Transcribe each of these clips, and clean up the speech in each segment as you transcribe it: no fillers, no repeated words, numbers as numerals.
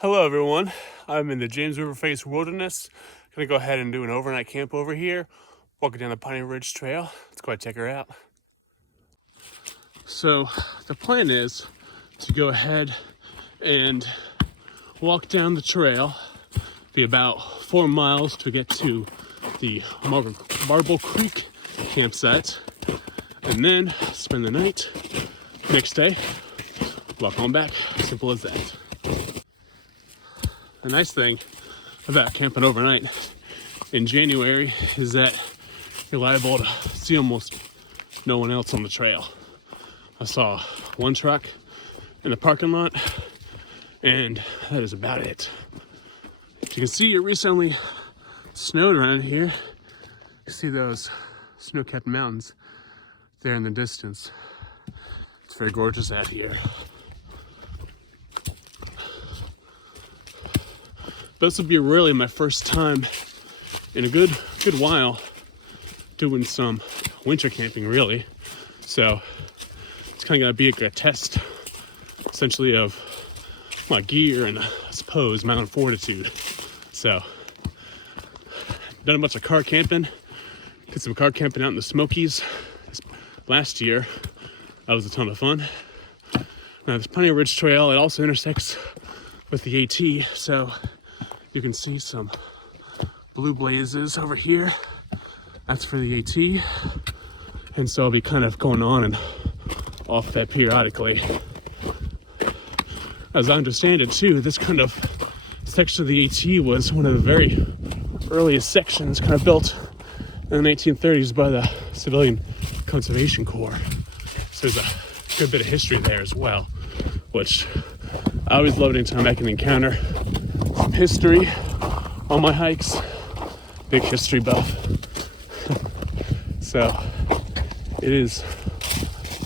Hello everyone, I'm in the James River Face Wilderness. Gonna go ahead and do an overnight camp over here, walking down the Piney Ridge Trail. Let's go ahead and check her out. So the plan is to go ahead and walk down the trail, be about 4 miles to get to the Marble Creek campsite, and then spend the night. Next day, walk on back. Simple as that. The nice thing about camping overnight in January is that you're liable to see almost no one else on the trail. I saw one truck in the parking lot, and that is about it. You can see it recently snowed around here. You see those snow-capped mountains there in the distance. It's very gorgeous out here. This will be really my first time in a good while doing some winter camping, really. So it's kind of gonna be a test, essentially, of my gear and, I suppose, my own fortitude. So done a bunch of car camping. Did some car camping out in the Smokies last year. That was a ton of fun. Now this Piney Ridge Trail, it also intersects with the AT, so you can see some blue blazes over here. That's for the AT. And so I'll be kind of going on and off that periodically. As I understand it too, this kind of section of the AT was one of the very earliest sections kind of built in the 1930s by the Civilian Conservation Corps. So there's a good bit of history there as well, which I always love anytime I can encounter some history on my hikes. Big history buff. So it is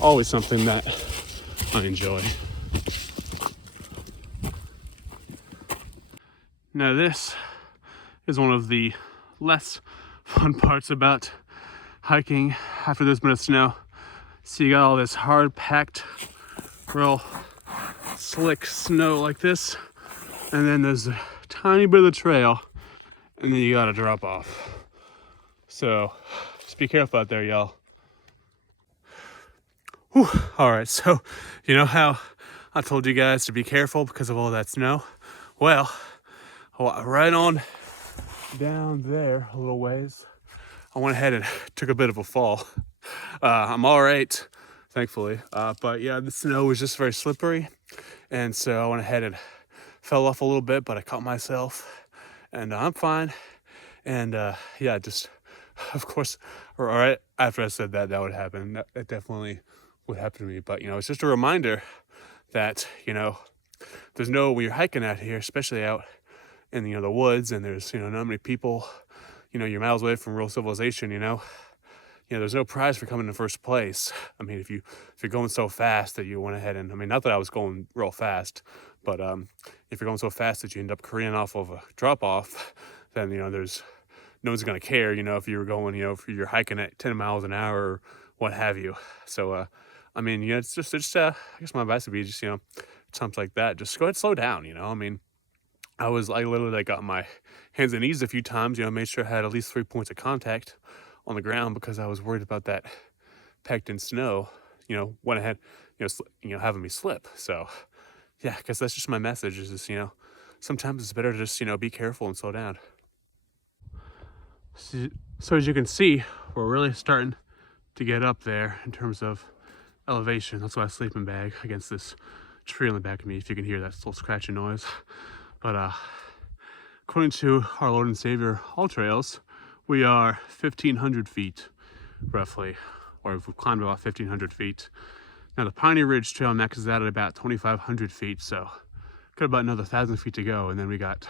always something that I enjoy. Now this is one of the less fun parts about hiking after there's been a snow. So you got all this hard packed, real slick snow like this, and then there's a tiny bit of the trail, and then you gotta drop off. So just be careful out there, y'all. Whew. All right, so you know how I told you guys to be careful because of all that snow? Well, right on down there a little ways, I went ahead and took a bit of a fall. I'm all right, thankfully. But yeah, the snow was just very slippery, and so I went ahead and fell off a little bit, but I caught myself, and I'm fine. And yeah, just, of course, right after I said that would happen. That definitely would happen to me. But, it's just a reminder that, when you're hiking out here, especially out in, the woods, and there's, not many people, you're miles away from real civilization, there's no prize for coming in first place. I mean, if you're going so fast that you went ahead and, not that I was going real fast, but if you're going so fast that you end up careening off of a drop off, then, there's no one's going to care, if you were going, if you're hiking at 10 miles an hour or what have you. So, it's just I guess my advice would be just, times like that, just go ahead and slow down, I literally got my hands and knees a few times, made sure I had at least 3 points of contact on the ground because I was worried about that packed in snow, went ahead, having me slip. So yeah, I guess that's just my message is just, sometimes it's better to just, be careful and slow down. So as you can see, we're really starting to get up there in terms of elevation. That's why I sleeping bag against this tree on the back of me, if you can hear that little scratching noise. But according to our Lord and Savior AllTrails, we are 1,500 feet roughly, or we've climbed about 1,500 feet. Now the Piney Ridge Trail maxes out at about 2,500 feet, so got about another 1,000 feet to go, and then we got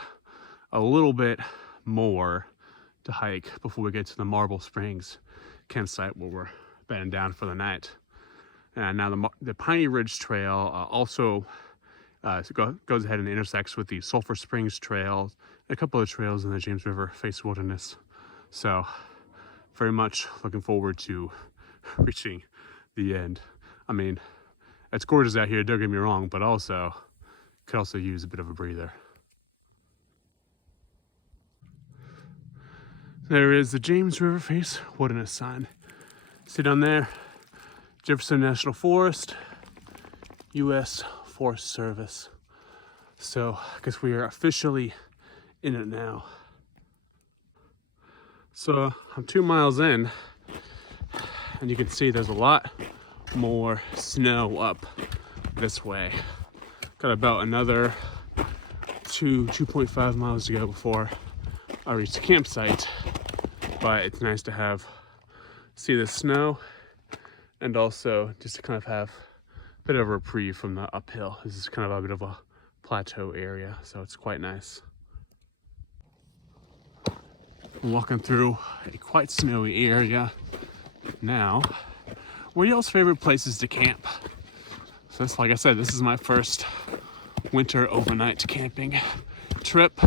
a little bit more to hike before we get to the Marble Springs campsite where we're bedding down for the night. And now the Piney Ridge Trail also goes ahead and intersects with the Sulphur Springs Trail, and a couple of trails in the James River Face Wilderness. So very much looking forward to reaching the end. I mean, it's gorgeous out here, don't get me wrong, but also could also use a bit of a breather. There is the James River Face Wilderness sign. See down there, Jefferson National Forest, U.S. Forest Service. So I guess we are officially in it now. So I'm 2 miles in, and you can see there's a lot more snow up this way. Got about another 2.5 miles to go before I reach the campsite. But it's nice to see the snow, and also just to kind of have a bit of a reprieve from the uphill. This is kind of a bit of a plateau area, so it's quite nice. I'm walking through a quite snowy area now. What are y'all's favorite places to camp? So this, like I said, this is my first winter overnight camping trip.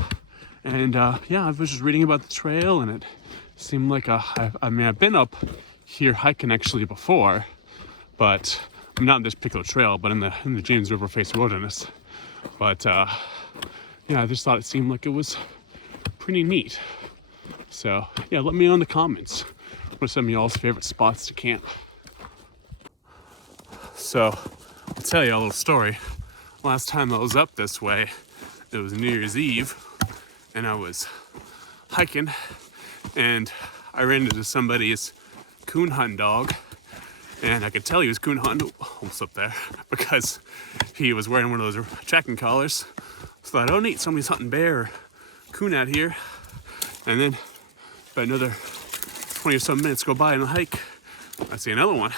And yeah, I was just reading about the trail, and it seemed like I've been up here hiking actually before, but I'm not in this particular trail, but in the James River Face Wilderness. But yeah, I just thought it seemed like it was pretty neat. So yeah, let me know in the comments what are some of y'all's favorite spots to camp. So I'll tell you a little story. Last time I was up this way, it was New Year's Eve, and I was hiking, and I ran into somebody's coon hunting dog, and I could tell he was coon hunting, almost up there, because he was wearing one of those tracking collars. So I thought, oh neat, somebody's hunting bear or coon out here. And then about another 20 or some minutes go by on the hike, I see another one,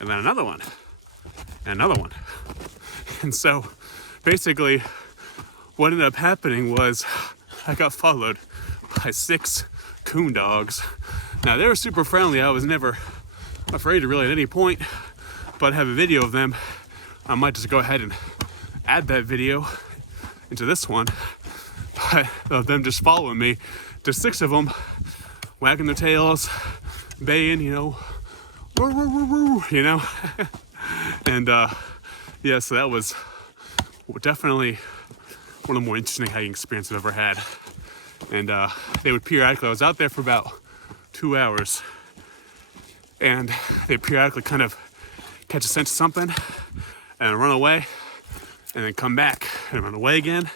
and then another one, and another one. And so basically what ended up happening was I got followed by 6 coon dogs. Now they were super friendly. I was never afraid to really at any point, but I have a video of them. I might just go ahead and add that video into this one, but of them just following me. Just 6 of them wagging their tails, baying, you know, woo, woo, woo, woo, you know. And yeah, so that was definitely one of the more interesting hiking experiences I've ever had. And they would periodically, I was out there for about 2 hours, and they periodically kind of catch a scent of something and run away, and then come back and run away again.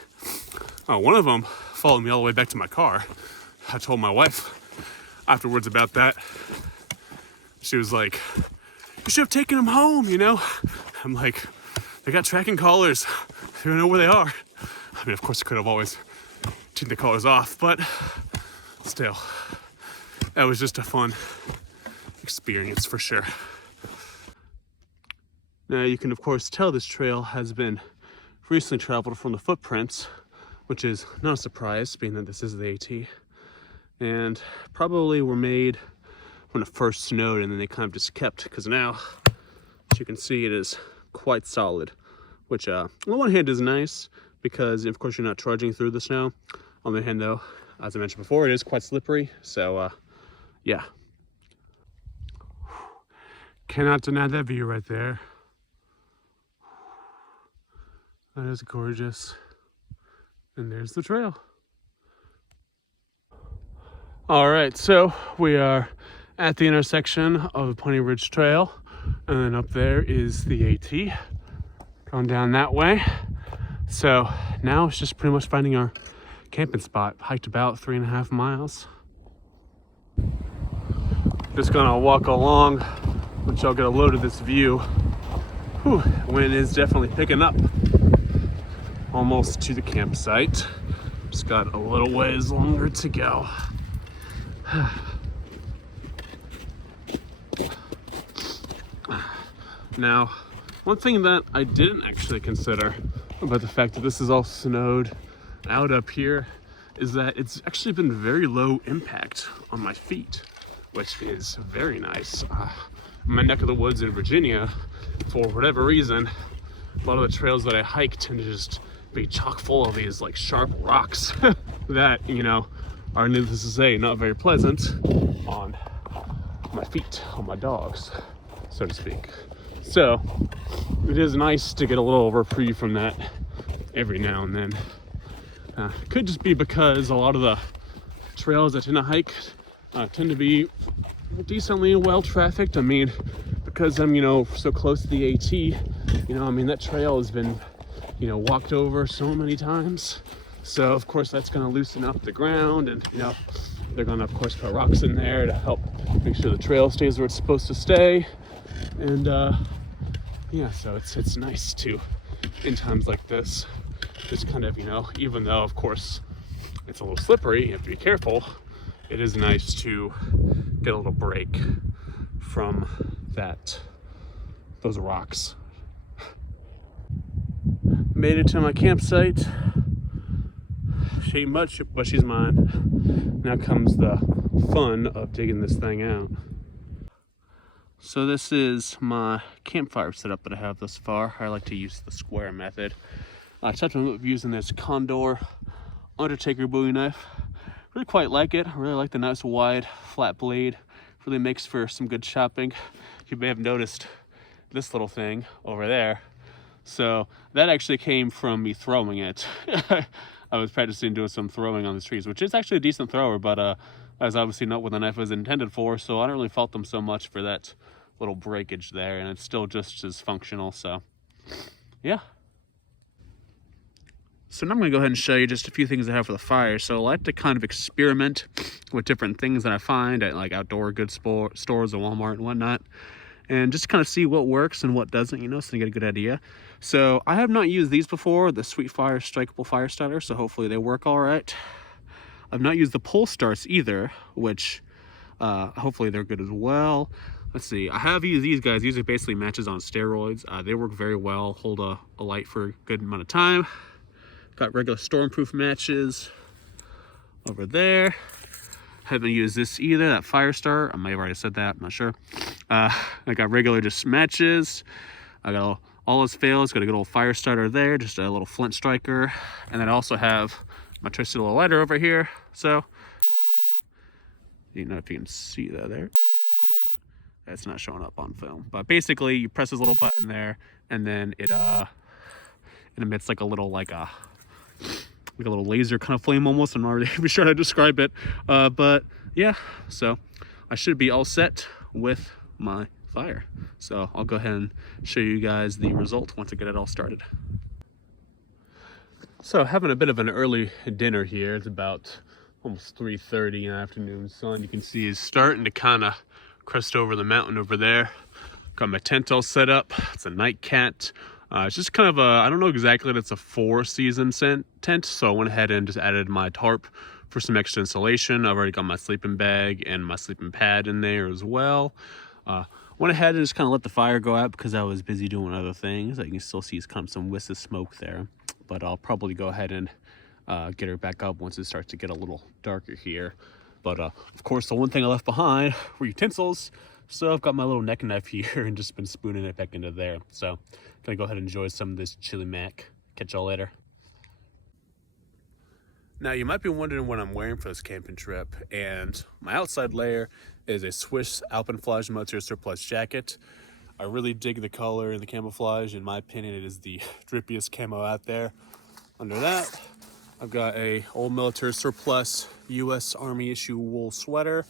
One of them followed me all the way back to my car. I told my wife afterwards about that. She was like, you should have taken them home, you know? I'm like, they got tracking collars. They don't know where they are. I mean, of course, I could have always taken the collars off, but still, that was just a fun experience for sure. Now, you can, of course, tell this trail has been recently traveled from the footprints, which is not a surprise, being that this is the AT. And probably were made when it first snowed, and then they kind of just kept, because now, as you can see, it is quite solid, which on the one hand is nice, because of course you're not trudging through the snow. On the other hand though, as I mentioned before, it is quite slippery, so yeah. Cannot deny that view right there. That is gorgeous. And there's the trail. All right, so we are at the intersection of the Piney Ridge Trail, and then up there is the AT, going down that way. So now it's just pretty much finding our camping spot. Hiked about 3.5 miles. Just gonna walk along, which I'll get a load of this view. Whew, wind is definitely picking up. Almost to the campsite. Just got a little ways longer to go. Now, one thing that I didn't actually consider about the fact that this is all snowed out up here is that it's actually been very low impact on my feet, which is very nice. In my neck of the woods in Virginia, for whatever reason, a lot of the trails that I hike tend to just be chock full of these like sharp rocks that, you know, are, needless to say, not very pleasant on my feet, on my dogs, so to speak. So it is nice to get a little reprieve from that every now and then. Could just be because a lot of the trails I tend to hike tend to be decently well trafficked. I mean, because I'm, you know, so close to the AT, you know, I mean, that trail has been, you know, walked over so many times. So of course that's going to loosen up the ground, and, you know, they're going to of course put rocks in there to help make sure the trail stays where it's supposed to stay. And yeah, so it's nice to, in times like this, just kind of, you know, even though of course it's a little slippery, you have to be careful, it is nice to get a little break from those rocks. Made it to my campsite. She ain't much, but she's mine. Now comes the fun of digging this thing out. So this is my campfire setup that I have thus far. I like to use the square method. I touched on using this Condor Undertaker Bowie knife. Really quite like it. I really like the nice wide flat blade. Really makes for some good chopping. You may have noticed this little thing over there. So that actually came from me throwing it. I was practicing doing some throwing on the trees, which is actually a decent thrower, but that's obviously not what the knife was intended for, so I don't really fault them so much for that little breakage there, and it's still just as functional, so yeah. So now I'm going to go ahead and show you just a few things I have for the fire. So I like to kind of experiment with different things that I find at like outdoor goods stores and Walmart and whatnot, and just kind of see what works and what doesn't, you know, so you get a good idea. So I have not used these before, the Sweet Fire Strikeable Fire Starter, so hopefully they work all right. I've not used the Pull Starts either, which hopefully they're good as well. Let's see, I have used these guys. These are basically matches on steroids. They work very well, hold a light for a good amount of time. Got regular stormproof matches over there. Haven't used this either, that Fire Starter. I may have already said that, I'm not sure. I got regular just matches. I got all else fails, got a good old Fire Starter there, just a little flint striker. And then I also have my trusty little lighter over here. So, you know if you can see that there. That's not showing up on film. But basically, you press this little button there, and then it emits like a little little laser kind of flame almost. I'm not really even sure how to describe it. But yeah, so I should be all set with my fire. So I'll go ahead and show you guys the result once I get it all started. So having a bit of an early dinner here. It's about almost 3:30 in the afternoon. Sun, you can see, is starting to kind of crest over the mountain over there. Got my tent all set up. It's a night cat. It's just kind of I don't know exactly that it's a 4-season tent, so I went ahead and just added my tarp for some extra insulation. I've already got my sleeping bag and my sleeping pad in there as well. Went ahead and just kind of let the fire go out because I was busy doing other things. You can still see kind of some wisps of smoke there, but I'll probably go ahead and get her back up once it starts to get a little darker here. But of course, the one thing I left behind were utensils. So I've got my little neck knife here and just been spooning it back into there. So gonna go ahead and enjoy some of this chili mac. Catch y'all later. Now you might be wondering what I'm wearing for this camping trip, and my outside layer is a Swiss Alpenflage Motor Surplus jacket. I really dig the color and the camouflage. In my opinion, it is the drippiest camo out there. Under that, I've got a old military surplus U.S. Army issue wool sweater.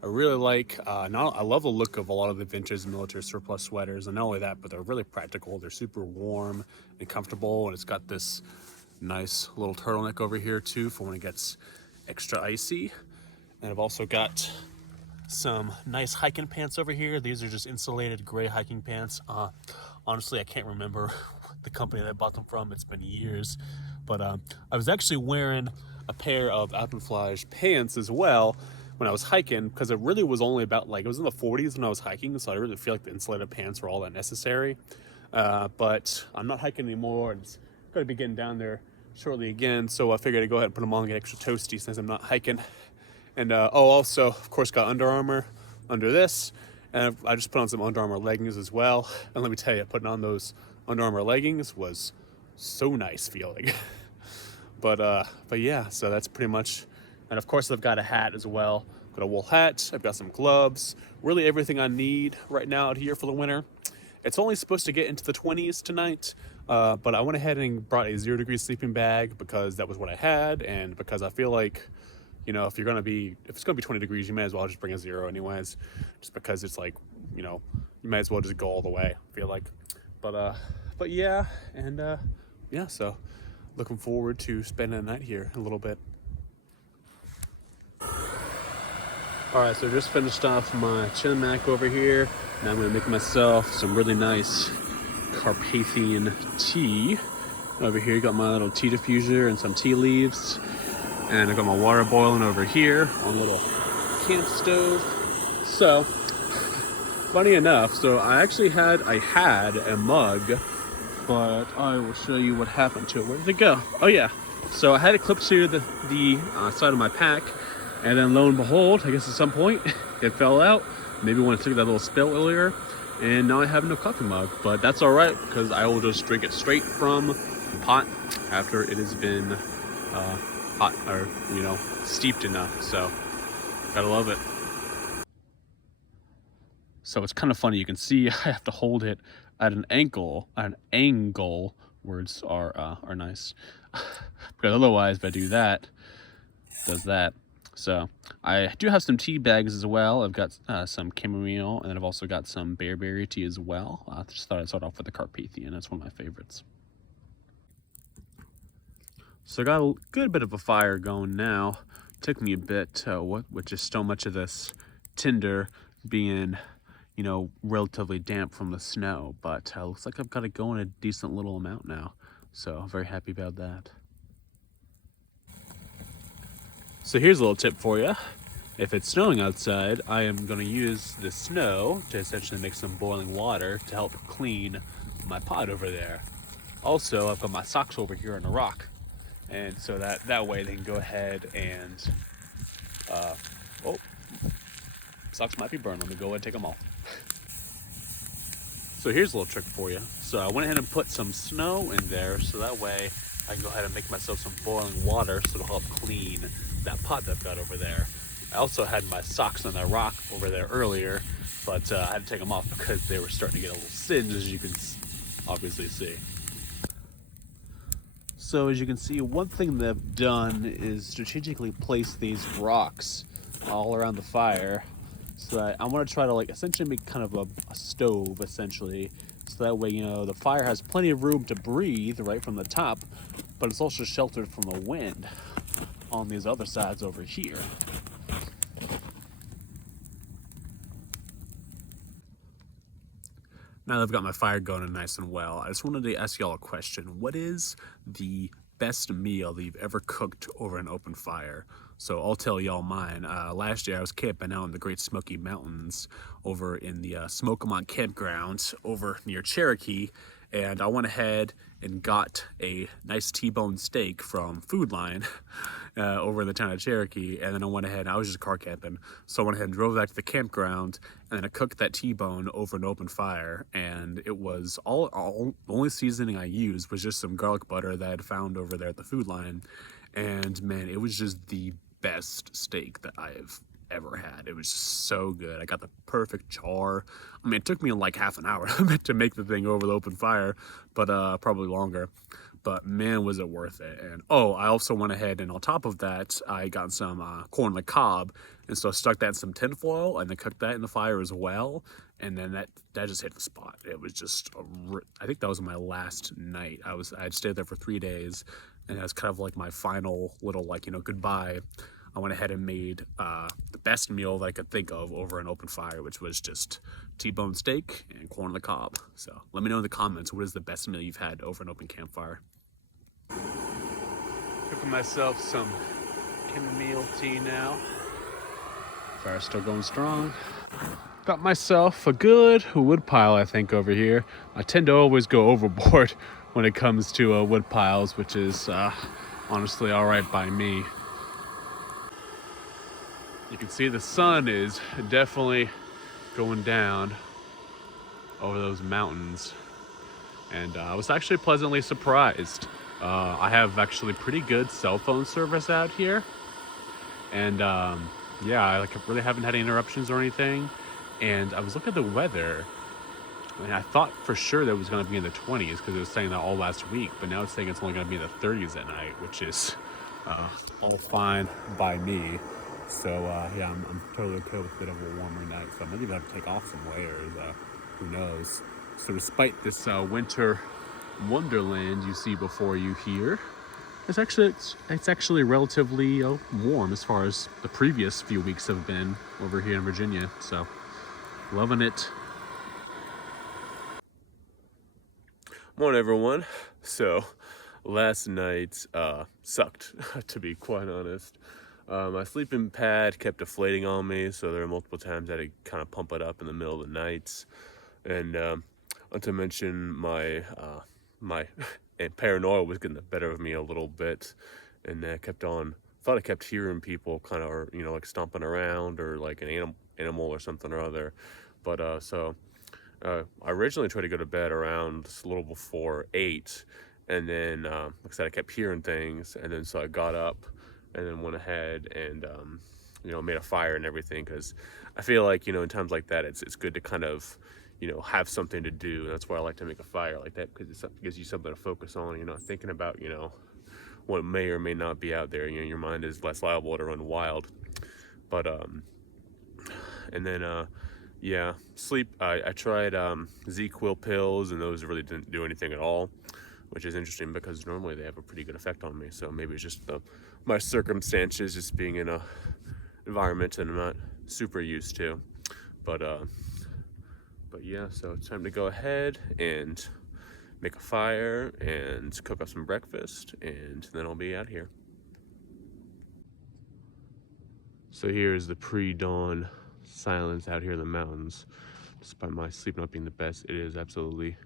I really like, I love the look of a lot of the vintage military surplus sweaters, and not only that, but they're really practical. They're super warm and comfortable, and it's got this nice little turtleneck over here too for when it gets extra icy. And I've also got some nice hiking pants over here. These are just insulated gray hiking pants. Honestly, I can't remember the company that I bought them from. It's been years, but I was actually wearing a pair of Alpenflage pants as well when I was hiking, because it really was only about, like, it was in the 40s when I was hiking, so I really feel like the insulated pants were all that necessary. But I'm not hiking anymore, and it's going to be getting down there shortly again, so I figured I'd go ahead and put them on and get extra toasty since I'm not hiking. And also, of course, got Under Armour under this, and I just put on some Under Armour leggings as well. And let me tell you, putting on those Under Armour leggings was so nice feeling. But yeah, so that's pretty much. And of course, I've got a hat as well. Got a wool hat. I've got some gloves. Really everything I need right now out here for the winter. It's only supposed to get into the 20s tonight, but I went ahead and brought a 0-degree sleeping bag because that was what I had, and because I feel like, you know, if it's gonna be 20 degrees, you may as well just bring a zero anyways, just because it's like, you know, you might as well just go all the way, I feel like. But yeah, and yeah, so looking forward to spending the night here a little bit. All right, so just finished off my chin mac over here. Now I'm gonna make myself some really nice Carpathian tea. Over here, got my little tea diffuser and some tea leaves. And I got my water boiling over here on a little camp stove. So, funny enough, so I had a mug, but I will show you what happened to it. Where did it go? Oh yeah, so I had it clipped to the side of my pack, and then lo and behold, I guess at some point, it fell out. Maybe when I took that little spill earlier, and now I have no coffee mug, but that's all right, because I will just drink it straight from the pot after it has been hot, or, you know, steeped enough. So gotta love it. So it's kind of funny, you can see I have to hold it at an angle. Words are nice. Because otherwise, if I do that, it does that. So I do have some tea bags as well. I've got some chamomile, and then I've also got some bearberry tea as well. I just thought I'd start off with the Carpathian. That's one of my favorites. So I got a good bit of a fire going now. Took me a bit, with just so much of this tinder being, you know, relatively damp from the snow, but looks like I've got it going a decent little amount now. So I'm very happy about that. So here's a little tip for you. If it's snowing outside, I am going to use the snow to essentially make some boiling water to help clean my pot over there. Also, I've got my socks over here on a rock, and so that way they can go ahead and oh, socks might be burned. Let me go ahead and take them off. So here's a little trick for you. So I went ahead and put some snow in there, so that way I can go ahead and make myself some boiling water, so it'll help clean that pot that I've got over there. I also had my socks on that rock over there earlier, but I had to take them off because they were starting to get a little singed, as you can obviously see. So as you can see, one thing that I've done is strategically place these rocks all around the fire, so that I want to try to, like, essentially make kind of a stove, essentially, so that way, you know, the fire has plenty of room to breathe right from the top, but it's also sheltered from the wind on these other sides over here. Now that I've got my fire going nice and well, I just wanted to ask y'all a question. What is the best meal that you've ever cooked over an open fire? So I'll tell y'all mine. Last year I was camping out in the Great Smoky Mountains over in the Smokamont campground over near Cherokee, and I went ahead and got a nice T-bone steak from Food Line over in the town of Cherokee, and then I went ahead, I was just car camping, so I went ahead and drove back to the campground, and then I cooked that T-bone over an open fire, and it was the only seasoning I used was just some garlic butter that I had found over there at the Food Line, and man, it was just the best steak that I've ever had. It was so good. I got the perfect char. I mean, it took me like half an hour to make the thing over the open fire, but probably longer. But man, was it worth it. And oh, I also went ahead and on top of that, I got some corn on the cob, and so I stuck that in some tin foil and then cooked that in the fire as well. And then that just hit the spot. It was just I think that was my last night. I'd stayed there for 3 days, and that was kind of like my final little, like, you know, goodbye. I went ahead and made the best meal that I could think of over an open fire, which was just T-bone steak and corn on the cob. So let me know in the comments, what is the best meal you've had over an open campfire? Cooking myself some chamomile tea now. Fire's still going strong. Got myself a good wood pile, I think, over here. I tend to always go overboard when it comes to wood piles, which is honestly all right by me. You can see the sun is definitely going down over those mountains, and I was actually pleasantly surprised. I have actually pretty good cell phone service out here, and yeah, I really haven't had any interruptions or anything. And I was looking at the weather, and I thought for sure that it was going to be in the 20s because it was saying that all last week, but now it's saying it's only going to be in the 30s at night, which is all fine by me. So yeah, I'm totally okay with a bit of a warmer night. So I might even have to take off some layers. Who knows? So despite this winter wonderland you see before you here, it's actually relatively warm as far as the previous few weeks have been over here in Virginia. So loving it. Morning, everyone. So last night sucked, to be quite honest. My sleeping pad kept deflating on me, so there were multiple times I had to kind of pump it up in the middle of the nights. And not to mention my and paranoia was getting the better of me a little bit, and I thought I kept hearing people kind of, like stomping around or like an animal or something or other. But I originally tried to go to bed around a little before 8, and then like I said, I kept hearing things, and then so I got up and then went ahead and made a fire and everything, because I feel like in times like that it's good to kind of have something to do. And that's why I like to make a fire like that, because it gives you something to focus on. You're not thinking about what may or may not be out there. Your mind is less liable to run wild. But and then yeah, sleep. I tried ZQuil pills, and those really didn't do anything at all, which is interesting because normally they have a pretty good effect on me. So maybe it's just my circumstances, just being in a environment that I'm not super used to. But yeah, so it's time to go ahead and make a fire and cook up some breakfast, and then I'll be out here. So here's the pre-dawn silence out here in the mountains. Despite my sleep not being the best, it is absolutely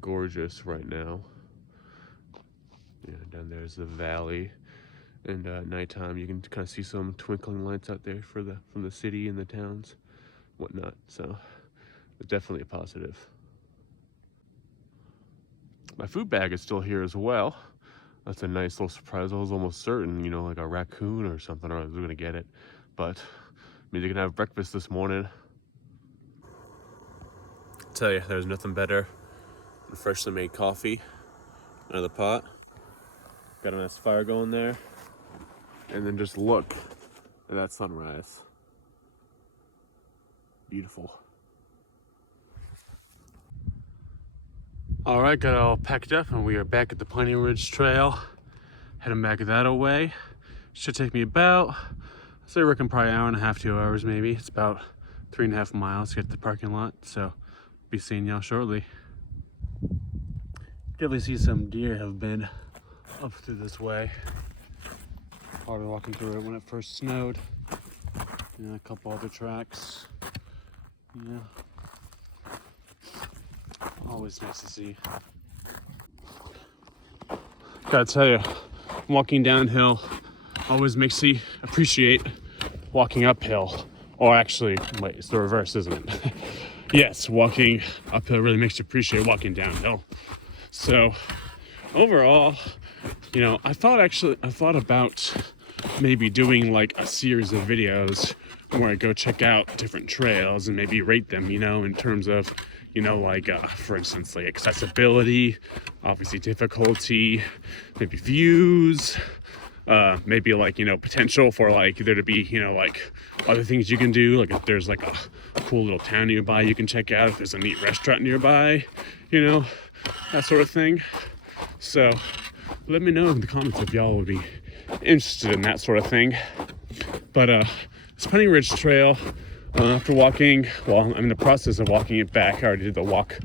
gorgeous right now. Yeah, down there's the valley, and at nighttime you can kind of see some twinkling lights out there from the city and the towns, whatnot. So it's definitely a positive. My food bag is still here as well. That's a nice little surprise. I was almost certain, like a raccoon or something, or I was gonna get it, but means you can have breakfast this morning. I tell you, there's nothing better than freshly made coffee out of the pot. Got a nice fire going there, and then just look at that sunrise. Beautiful. All right, got it all packed up, and we are back at the Piney Ridge Trail, heading back that away. Should take me about, I reckon probably an hour and a half, 2 hours maybe. It's about 3.5 miles to get to the parking lot, so be seeing y'all shortly. Definitely see some deer have been up through this way. Probably walking through it when it first snowed. And a couple other tracks. Yeah. Always nice to see. Gotta tell you, walking downhill always makes you appreciate walking uphill. Or actually, wait, it's the reverse, isn't it? Yes, walking uphill really makes you appreciate walking downhill. So overall, I thought about maybe doing like a series of videos where I go check out different trails and maybe rate them, in terms of, for instance, like accessibility, obviously difficulty, maybe views, maybe like, potential for like there to be, like other things you can do. Like if there's like a cool little town nearby you can check out, if there's a neat restaurant nearby, that sort of thing. So let me know in the comments if y'all would be interested in that sort of thing. But this Piney Ridge Trail, after walking, well, I'm in the process of walking it back. I already did the walk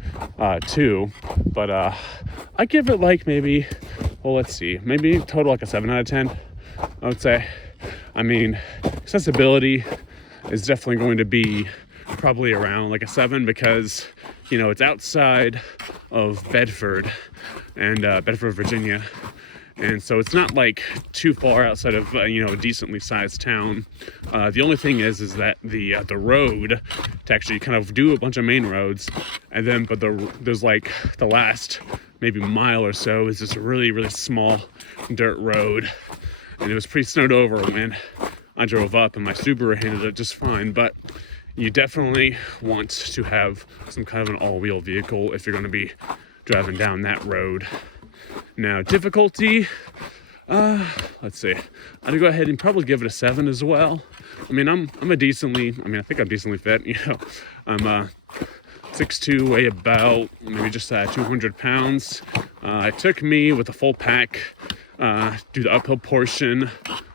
too, but I give it like maybe, let's see, maybe total like a 7 out of 10, I would say. I mean, accessibility is definitely going to be probably around like a 7, because it's outside of Bedford and Bedford, Virginia, and so it's not like too far outside of a decently sized town. The only thing is that the road to actually kind of do a bunch of main roads, and then there's like the last maybe mile or so is just a really, really small dirt road, and it was pretty snowed over when I drove up, and my Subaru handled it just fine. But you definitely want to have some kind of an all-wheel vehicle if you're going to be driving down that road. Now, difficulty, Let's see. I'm gonna go ahead and probably give it a 7 as well. I mean, I think I'm decently fit. You know, I'm 6'2", weigh about maybe just 200 pounds. It took me with a full pack, do the uphill portion,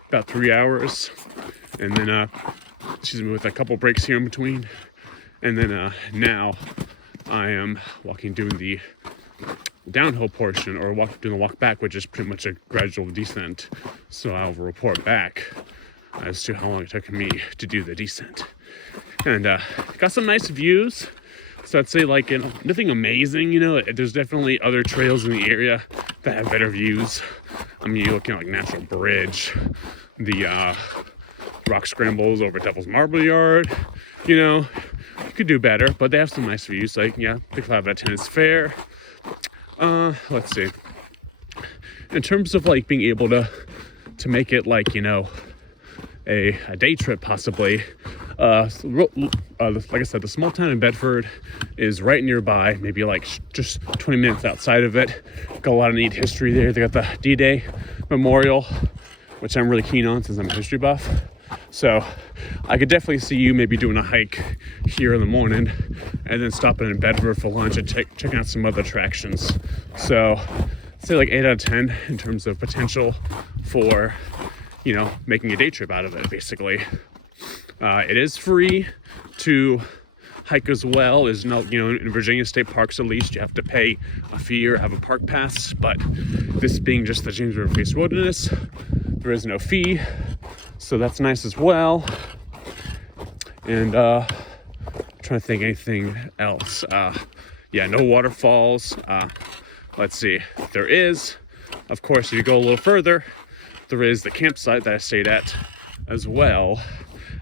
about 3 hours, and then with a couple breaks here in between, and then now I am doing the downhill portion, or doing the walk back, which is pretty much a gradual descent. So I'll report back as to how long it took me to do the descent, and got some nice views. So I'd say, like, nothing amazing, you know. There's definitely other trails in the area that have better views. I mean, you're looking at like Natural Bridge, the rock scrambles over Devil's Marble Yard. You know, you could do better, but they have some nice views. Like, yeah, I think 5 out of 10 is fair. Let's see. In terms of like being able to make it, like, you know, a day trip possibly. Like I said, the small town in Bedford is right nearby, maybe like just 20 minutes outside of it. Got a lot of neat history there. They got the D-Day Memorial, which I'm really keen on since I'm a history buff. So I could definitely see you maybe doing a hike here in the morning and then stopping in Bedford for lunch and checking out some other attractions. So I'd say like 8 out of 10 in terms of potential for, you know, making a day trip out of it, basically. It is free to hike as well. Is not, you know, in Virginia state parks at least, you have to pay a fee or have a park pass. But this being just the James River Face Wilderness, there is no fee, so that's nice as well. And I'm trying to think anything else. Yeah, no waterfalls. Let's see. There is, of course, if you go a little further, there is the campsite that I stayed at, as well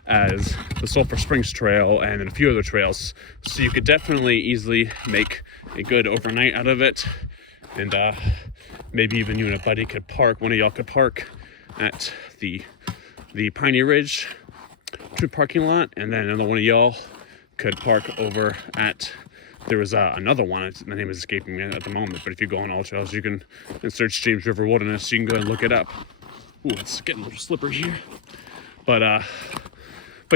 as the Sulphur Springs Trail and then a few other trails. So you could definitely easily make a good overnight out of it. And maybe even you and a buddy could park, one of y'all could park at the Piney Ridge parking lot, and then another one of y'all could park over at, there was another one, the name is escaping me at the moment, but if you go on AllTrails, you can search James River Wilderness, you can go and look it up. Ooh, it's getting a little slippery here. But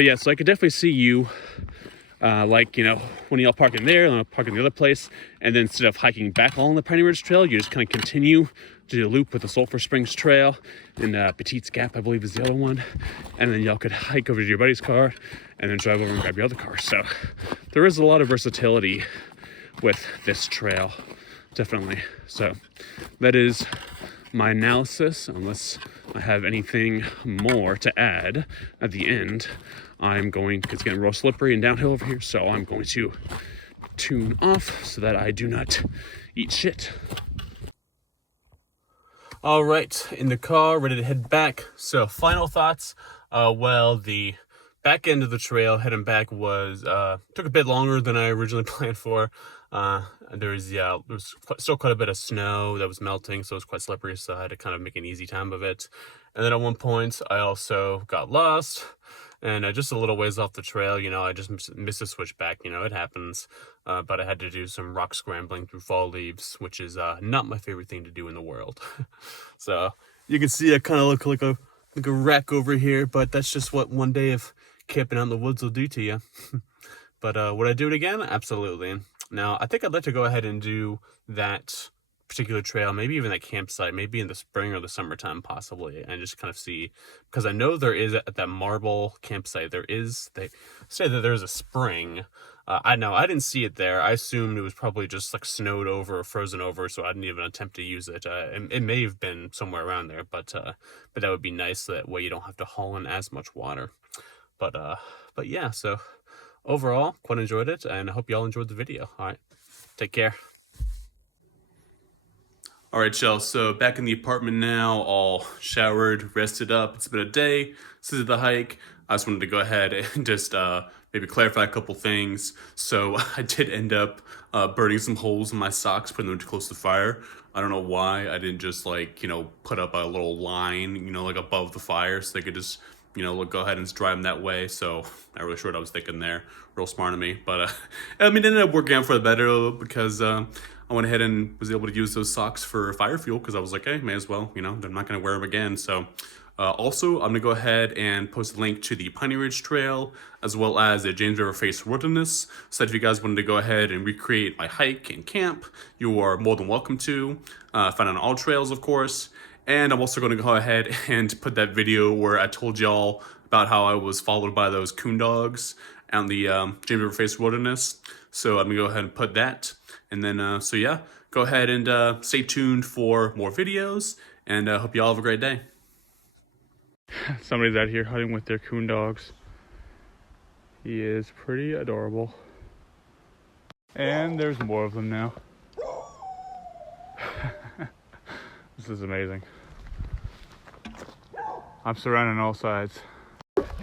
yeah, so I could definitely see you, like, you know, when y'all parking there, and I'll park in the other place, and then instead of hiking back along the Piney Ridge Trail, you just kind of continue to do a loop with the Sulphur Springs Trail, and Petite's Gap, I believe, is the other one, and then y'all could hike over to your buddy's car, and then drive over and grab your other car. So there is a lot of versatility with this trail, definitely. So that is my analysis, unless I have anything more to add at the end. It's getting real slippery and downhill over here, so I'm going to tune off so that I do not eat shit. All right, in the car, ready to head back. So final thoughts. Well, the back end of the trail heading back was took a bit longer than I originally planned for. There was still quite a bit of snow that was melting, so it was quite slippery, so I had to kind of make an easy time of it. And then at one point I also got lost, and just a little ways off the trail, you know, I just missed a switchback. You know, it happens. But I had to do some rock scrambling through fall leaves, which is not my favorite thing to do in the world. So you can see I kind of look like a wreck over here, but that's just what one day of camping out in the woods will do to you. But would I do it again? Absolutely. Now, I think I'd like to go ahead and do that particular trail, maybe even that campsite, maybe in the spring or the summertime possibly, and just kind of see, because I know there is at that marble campsite, they say that there's a spring. I know I didn't see it there. I assumed it was probably just like snowed over or frozen over, so I didn't even attempt to use it. It may have been somewhere around there, but that would be nice. That way you don't have to haul in as much water. But yeah, so overall, quite enjoyed it, and I hope y'all enjoyed the video. All right, take care. All right, y'all, so back in the apartment now, all showered, rested up. It's been a day since the hike. I just wanted to go ahead and just maybe clarify a couple things. So I did end up burning some holes in my socks, putting them too close to the fire. I don't know why I didn't just, like, you know, put up a little line, you know, like above the fire, so they could just, you know, go ahead and dry them that way. So not really sure what I was thinking there. Real smart of me. But I mean, it ended up working out for the better because I I went ahead and was able to use those socks for fire fuel because I was like, hey, may as well, you know, I'm not going to wear them again. So also, I'm going to go ahead and post a link to the Piney Ridge Trail as well as the James River Face Wilderness. So that if you guys wanted to go ahead and recreate my hike and camp, you are more than welcome to. Find on AllTrails, of course. And I'm also going to go ahead and put that video where I told y'all about how I was followed by those coon dogs on the James River Face Wilderness. So I'm going to go ahead and put that. And then, so yeah, go ahead and stay tuned for more videos. And hope y'all have a great day. Somebody's out here hunting with their coon dogs. He is pretty adorable. And there's more of them now. This is amazing. I'm surrounded on all sides.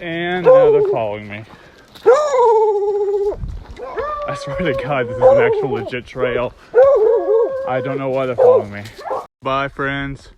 And now they're following me. I swear to God, this is an actual legit trail. I don't know why they're following me. Bye, friends.